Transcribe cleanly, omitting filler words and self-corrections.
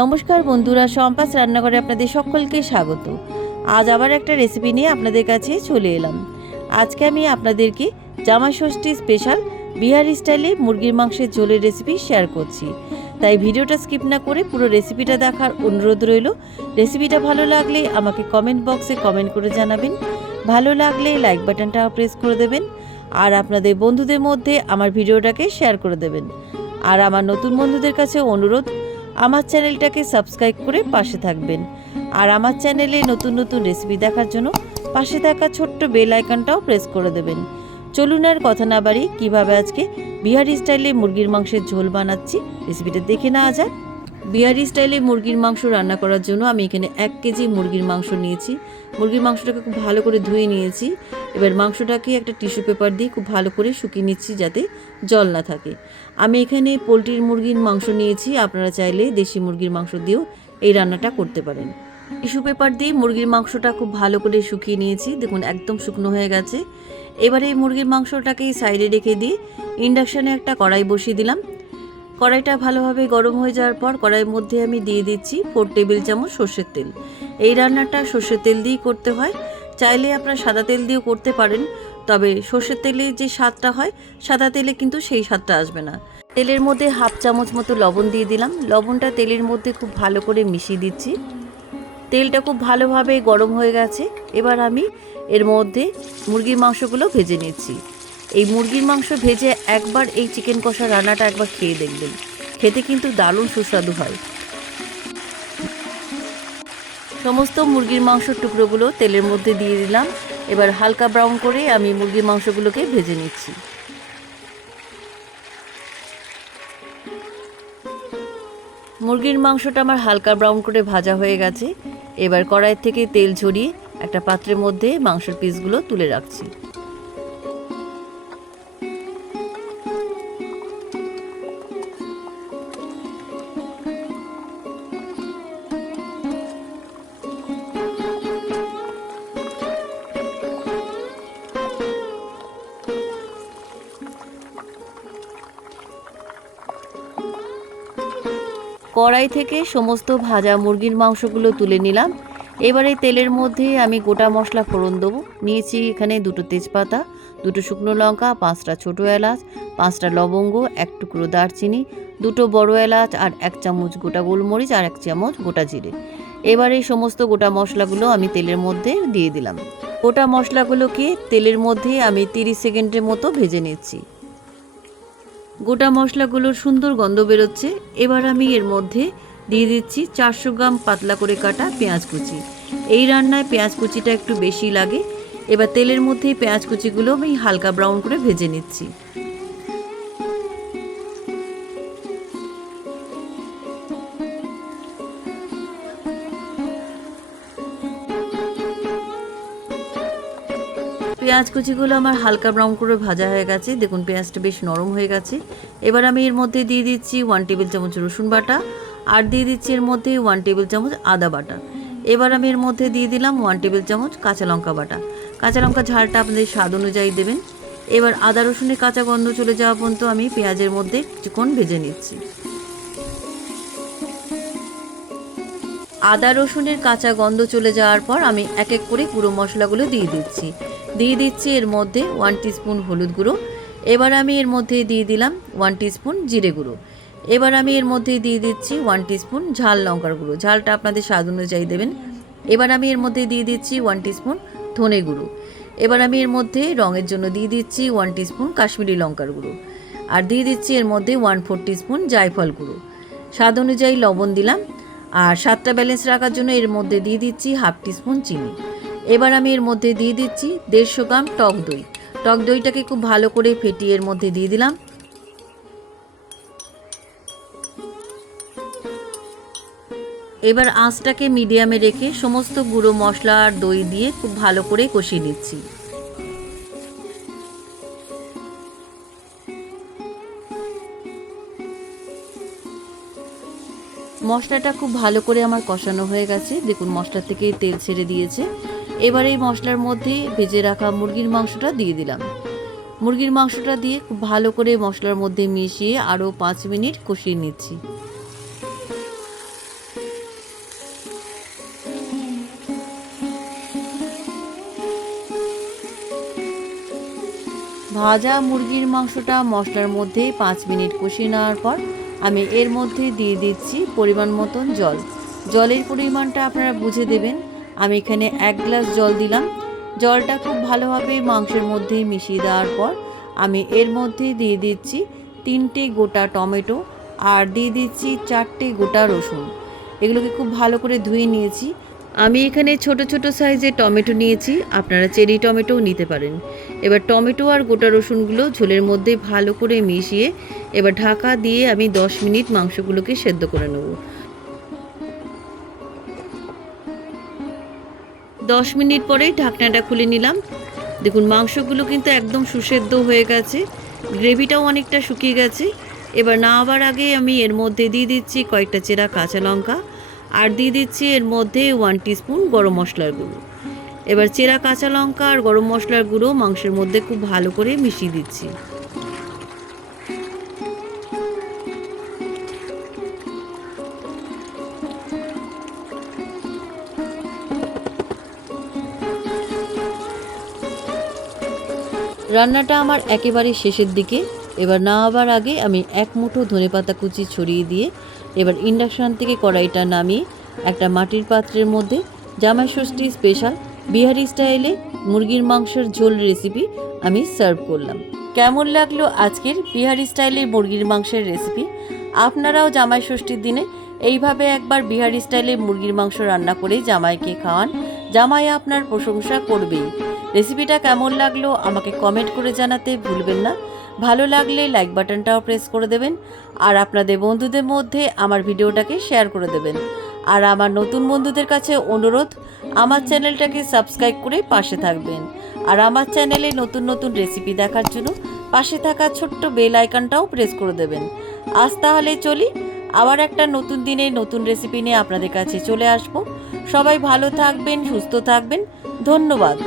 নমস্কার বন্ধুরা, সম্পাস রান্নাঘরে আপনাদের সকলকে স্বাগত। আজ আবার একটা রেসিপি নিয়ে আপনাদের কাছে চলে এলাম। আজকে আমি আপনাদেরকে জামাই ষষ্ঠী স্পেশাল বিহারি স্টাইলে মুরগির মাংসের ঝোলের রেসিপি শেয়ার করছি। তাই ভিডিওটা স্কিপ না করে পুরো রেসিপিটা দেখার অনুরোধ রইল। রেসিপিটা ভালো লাগলে আমাকে কমেন্ট বক্সে কমেন্ট করে জানাবেন। ভালো লাগলে লাইক বাটনটা প্রেস করে দেবেন আর আপনাদের বন্ধুদের মধ্যে আমার ভিডিওটাকে শেয়ার করে দেবেন। আর আমার নতুন বন্ধুদের কাছে অনুরোধ, আমার চ্যানেলটাকে সাবস্ক্রাইব করে পাশে থাকবেন। আর আমার চ্যানেলে নতুন নতুন রেসিপি দেখার জন্য পাশে থাকা ছোট্ট বেল আইকনটাও প্রেস করে দেবেন। চলুন আর কথা না বাড়ি, কীভাবে আজকে বিহারি স্টাইলে মুরগির মাংসের ঝোল বানাচ্ছি রেসিপিটা দেখে নেওয়া যাক। বিহারি স্টাইলে মুরগির মাংস রান্না করার জন্য আমি এখানে 1 কেজি মুরগির মাংস নিয়েছি। মুরগির মাংসটাকে খুব ভালো করে ধুয়ে নিয়েছি। এবার মাংসটাকে একটা টিস্যু পেপার দিয়ে খুব ভালো করে শুকিয়ে নিচ্ছি যাতে জল না থাকে। আমি এখানে পোলট্রির মুরগির মাংস নিয়েছি, আপনারা চাইলে দেশি মুরগির মাংস দিয়েও এই রান্নাটা করতে পারেন। টিস্যু পেপার দিয়ে মুরগির মাংসটা খুব ভালো করে শুকিয়ে নিয়েছি, দেখুন একদম শুকনো হয়ে গেছে। এবারে এই মুরগির মাংসটাকে সাইডে রেখে দিয়ে ইন্ডাকশানে একটা কড়াই বসিয়ে দিলাম। কড়াইটা ভালোভাবে গরম হয়ে যাওয়ার পর কড়াইয়ের মধ্যে আমি দিয়ে দিচ্ছি 4 টেবিল চামচ সর্ষের তেল। এই রান্নাটা সর্ষের তেল দিয়েই করতে হয়, চাইলে আপনারা সাদা তেল দিয়েও করতে পারেন, তবে সর্ষের তেলে যে স্বাদটা হয় সাদা তেলে কিন্তু সেই স্বাদটা আসবে না। তেলের মধ্যে 1/2 চামচ মতো লবণ দিয়ে দিলাম। লবণটা তেলের মধ্যে খুব ভালো করে মিশিয়ে দিচ্ছি। তেলটা খুব ভালোভাবে গরম হয়ে গেছে। এবার আমি এর মধ্যে মুরগির মাংসগুলো ভেজে নিচ্ছি। এই মুরগির মাংস ভেজে একবার এই চিকেন কষা রান্নাটা একবার খেয়ে দেখবেন, খেতে কিন্তু দারুণ সুস্বাদু হয়। সমস্ত মুরগির মাংসের টুকরোগুলো তেলের মধ্যে দিয়ে দিলাম। এবার হালকা ব্রাউন করে আমি মুরগির মাংসগুলোকে ভেজে নিচ্ছি। মুরগির মাংসটা আমার হালকা ব্রাউন করে ভাজা হয়ে গেছে। এবার কড়াই থেকে তেল ঝরিয়ে একটা পাত্রের মধ্যে মাংসের পিসগুলো তুলে রাখছি। কড়াই থেকে সমস্ত ভাজা মুরগির মাংসগুলো তুলে নিলাম। এবারে তেলের মধ্যে আমি গোটা মশলা ফোড়ন দেবো। নিয়েছি এখানে 2টো তেজপাতা, 2টো শুকনো লঙ্কা, 5টা ছোটো এলাচ, 5টা লবঙ্গ, 1 টুকরো দারচিনি, 2টো বড় এলাচ আর 1 চামচ গোটা গোলমরিচ আর 1 চামচ গোটা জিরে। এবারে সমস্ত গোটা মশলাগুলো আমি তেলের মধ্যে দিয়ে দিলাম। গোটা মশলাগুলোকে তেলের মধ্যে আমি 30 সেকেন্ডের মতো ভেজে নিচ্ছি। গোটা মশলাগুলোর সুন্দর গন্ধ বেরোচ্ছে। এবার আমি এর মধ্যে দিয়ে দিচ্ছি 400 গ্রাম পাতলা করে কাটা পেঁয়াজ কুচি। এই রান্নায় পেঁয়াজ কুচিটা একটু বেশি লাগে। এবার তেলের মধ্যে পেঁয়াজ কুচিগুলো আমি হালকা ব্রাউন করে ভেজে নিচ্ছি। পেঁয়াজ কুচিগুলো আমার হালকা ব্রাউন করে ভাজা হয়ে গেছে, দেখুন পেঁয়াজটা বেশ নরম হয়ে গেছে। এবার আমি এর মধ্যে দিয়ে দিচ্ছি 1 টেবিল চামচ রসুন বাটা আর দিয়ে দিচ্ছি এর মধ্যে 1 টেবিল চামচ আদা বাটা। এবার আমি এর মধ্যে দিয়ে দিলাম 1 টেবিল চামচ কাঁচা লঙ্কা বাটা। কাঁচা লঙ্কা ঝালটা আপনাদের স্বাদ অনুযায়ী দেবেন। এবার আদা রসুনের কাঁচা গন্ধ চলে যাওয়া পর্যন্ত আমি পেঁয়াজের মধ্যে কিছুক্ষণ ভেজে নিচ্ছি। আদা রসুনের কাঁচা গন্ধ চলে যাওয়ার পর আমি এক এক করে গুঁড়ো মশলাগুলো দিয়ে দিচ্ছি এর মধ্যে 1 টিস্পুন হলুদ গুঁড়ো। এবার আমি এর মধ্যে দিয়ে দিলাম 1 টিস্পুন জিরে গুঁড়ো। এবার আমি এর মধ্যে দিয়ে দিচ্ছি 1 টিস্পুন ঝাল লঙ্কার গুঁড়ো, ঝালটা আপনাদের স্বাদ অনুযায়ী দেবেন। এবার আমি এর মধ্যে দিয়ে দিচ্ছি 1 টিস্পুন ধনে গুঁড়ো। এবার আমি এর মধ্যে রঙের জন্য দিয়ে দিচ্ছি 1 টিস্পুন কাশ্মীরি লঙ্কার গুঁড়ো আর দিয়ে দিচ্ছি এর মধ্যে 1/4 টিস্পুন জায়ফল গুঁড়ো। স্বাদ অনুযায়ী লবণ দিলাম আর স্বাদটা ব্যালেন্স রাখার জন্য এর মধ্যে দিয়ে দিচ্ছি 1/2 টিস্পুন চিনি। এবার আমি এর মধ্যে দিয়ে দিচ্ছি 150 গ্রাম টক দই। টক দইটাকে খুব ভালো করে ফেটিয়ে এর মধ্যে দিয়ে দিলাম। এবার আঁচটাকে মিডিয়ামে রেখে সমস্ত গুঁড়ো মশলা আর দই দিয়ে খুব ভালো করে কষিয়ে নিচ্ছি। মশলাটা খুব ভালো করে আমার কষানো হয়ে গেছে, দেখুন মশলা থেকে তেল ছেড়ে দিয়েছে। এবার এই মশলার মধ্যে ভেজে রাখা মুরগির মাংসটা দিয়ে দিলাম। মুরগির মাংসটা দিয়ে খুব ভালো করে মশলার মধ্যে মিশিয়ে আরও 5 মিনিট কষিয়ে নিচ্ছি। ভাজা মুরগির মাংসটা মশলার মধ্যে 5 মিনিট কষিয়ে নেওয়ার পর আমি এর মধ্যে দিয়ে দিচ্ছি পরিমাণ মতন জল। জলের পরিমাণটা আপনারা বুঝে দেবেন। আমি এখানে 1 গ্লাস জল দিলাম। জলটা খুব ভালোভাবে মাংসের মধ্যে মিশিয়ে দেওয়ার পর আমি এর মধ্যে দিয়ে দিচ্ছি 3টে গোটা টমেটো আর দিয়ে দিচ্ছি 4টে গোটা রসুন। এগুলোকে খুব ভালো করে ধুয়ে নিয়েছি। আমি এখানে ছোট ছোট সাইজের টমেটো নিয়েছি, আপনারা চেরি টমেটোও নিতে পারেন। এবার টমেটো আর গোটা রসুনগুলো ঝোলের মধ্যে ভালো করে মিশিয়ে এবার ঢাকা দিয়ে আমি 10 মিনিট মাংসগুলোকে সেদ্ধ করে নেব। 10 মিনিট পরেই ঢাকনাটা খুলে নিলাম। দেখুন মাংসগুলো কিন্তু একদম সুসেদ্ধ হয়ে গেছে, গ্রেভিটাও অনেকটা শুকিয়ে গেছে। এবার নামাবার আগে আমি এর মধ্যে দিয়ে দিচ্ছি কয়েকটা চেরা কাঁচা লঙ্কা আর দিয়ে দিচ্ছি এর মধ্যে 1 টিস্পুন গরম মশলার গুঁড়ো। এবার চেরা কাঁচা লঙ্কা আর গরম মশলার গুঁড়ো মাংসের মধ্যে খুব ভালো করে মিশিয়ে দিচ্ছি। রান্নাটা আমার একেবারে শেষের দিকে। এবার নামাবার আগে আমি 1 মুঠো ধনেপাতা কুচি ছড়িয়ে দিয়ে এবার ইন্ডাকশান থেকে কড়াইটা নামিয়ে একটা মাটির পাত্রের মধ্যে জামাই ষষ্ঠী স্পেশাল বিহারি স্টাইলে মুরগির মাংসের ঝোল রেসিপি আমি সার্ভ করলাম। কেমন লাগলো আজকের বিহারি স্টাইলে মুরগির মাংসের রেসিপি? আপনারাও জামাই ষষ্ঠীর দিনে এইভাবে একবার বিহারি স্টাইলে মুরগির মাংস রান্না করে জামাইকে খাওয়ান, জামাই আপনার প্রশংসা করবেই। রেসিপিটা কেমন লাগলো আমাকে কমেন্ট করে জানাতে ভুলবেন না। ভালো লাগলে লাইক বাটনটাও প্রেস করে দেবেন আর আপনাদের বন্ধুদের মধ্যে আমার ভিডিওটাকে শেয়ার করে দেবেন। আর আমার নতুন বন্ধুদের কাছে অনুরোধ, আমার চ্যানেলটাকে সাবস্ক্রাইব করে পাশে থাকবেন। আর আমার চ্যানেলে নতুন নতুন রেসিপি দেখার জন্য পাশে থাকা ছোট্ট বেল আইকনটাও প্রেস করে দেবেন। আজ তাহলে চলি, আবার একটা নতুন দিনে নতুন রেসিপি নিয়ে আপনাদের কাছে চলে আসব। সবাই ভালো থাকবেন, সুস্থ থাকবেন। ধন্যবাদ।